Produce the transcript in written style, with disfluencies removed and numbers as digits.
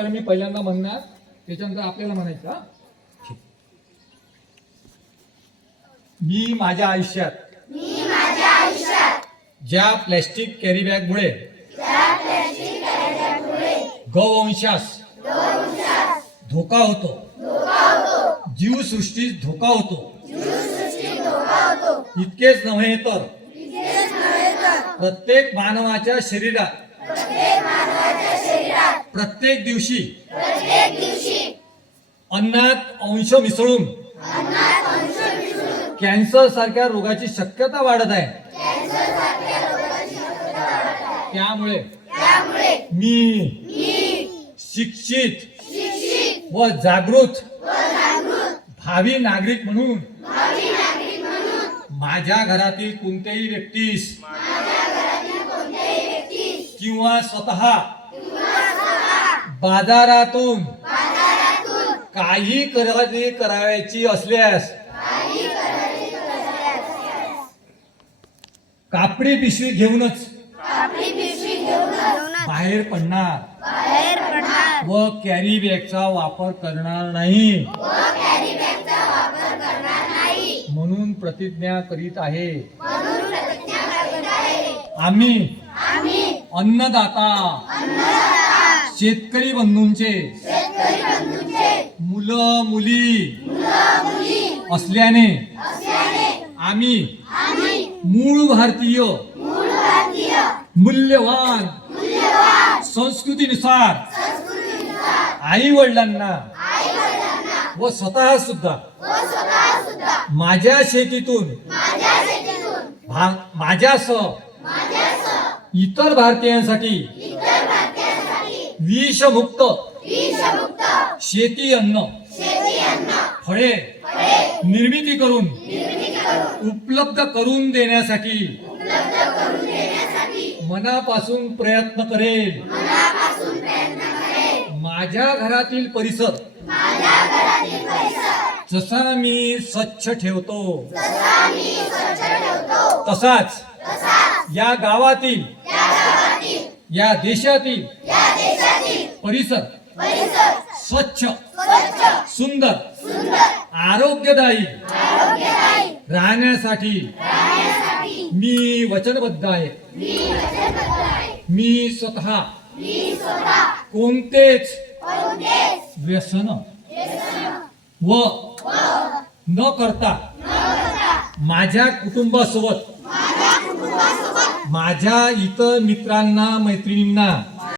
तर मी पहिल्यांदा म्हणणार, त्याच्यानंतर आपल्याला म्हणायचं. हा? ठीक. मी माझ्या आयुष्यात ज्या प्लॅस्टिक कॅरी बॅगमुळे गौवंशास धोका होतो, जीवसृष्टीस धोका होतो, इतकेच नव्हे तर प्रत्येक मानवाच्या शरीरात प्रत्येक दिवशी अन्नात अंश मिसळून कॅन्सर सारख्या रोगाची शक्यता वाढत आहे. त्यामुळे मी शिक्षित व जागृत भावी नागरिक म्हणून माझ्या घरातील कोणत्याही व्यक्तीस किंवा स्वतः बाजारातून काही खरेदी करायची असल्यास कापडी पिशवी घेऊनच बाहेर पडणार व कॅरी बॅगचा वापर करणार नाही म्हणून प्रतिज्ञा करीत आहे. आम्ही अन्नदाता शेतकरी बंधूंचे मुलं मुली असल्याने आम्ही मूळ भारतीय मूल्यवान संस्कृतीनुसार आई वडिलांना व स्वतः सुद्धा माझ्या शेतीतून माझ्यासह इतर भारतीयांसाठी विषमुक्त शेती अन्न फळे निर्मिती करून उपलब्ध करून देण्यासाठी मनापासून प्रयत्न करेल. माझ्या घरातील परिसर जसा मी स्वच्छ ठेवतो तसाच या गावातील या देशातील परिसर स्वच्छ सुंदर आरोग्यदायी राहण्यासाठी मी वचनबद्ध आहे. मी स्वतः कोणतेच व्यसन व न करता माझ्या कुटुंबासोबत माझ्या इतर मित्रांना मैत्रिणींना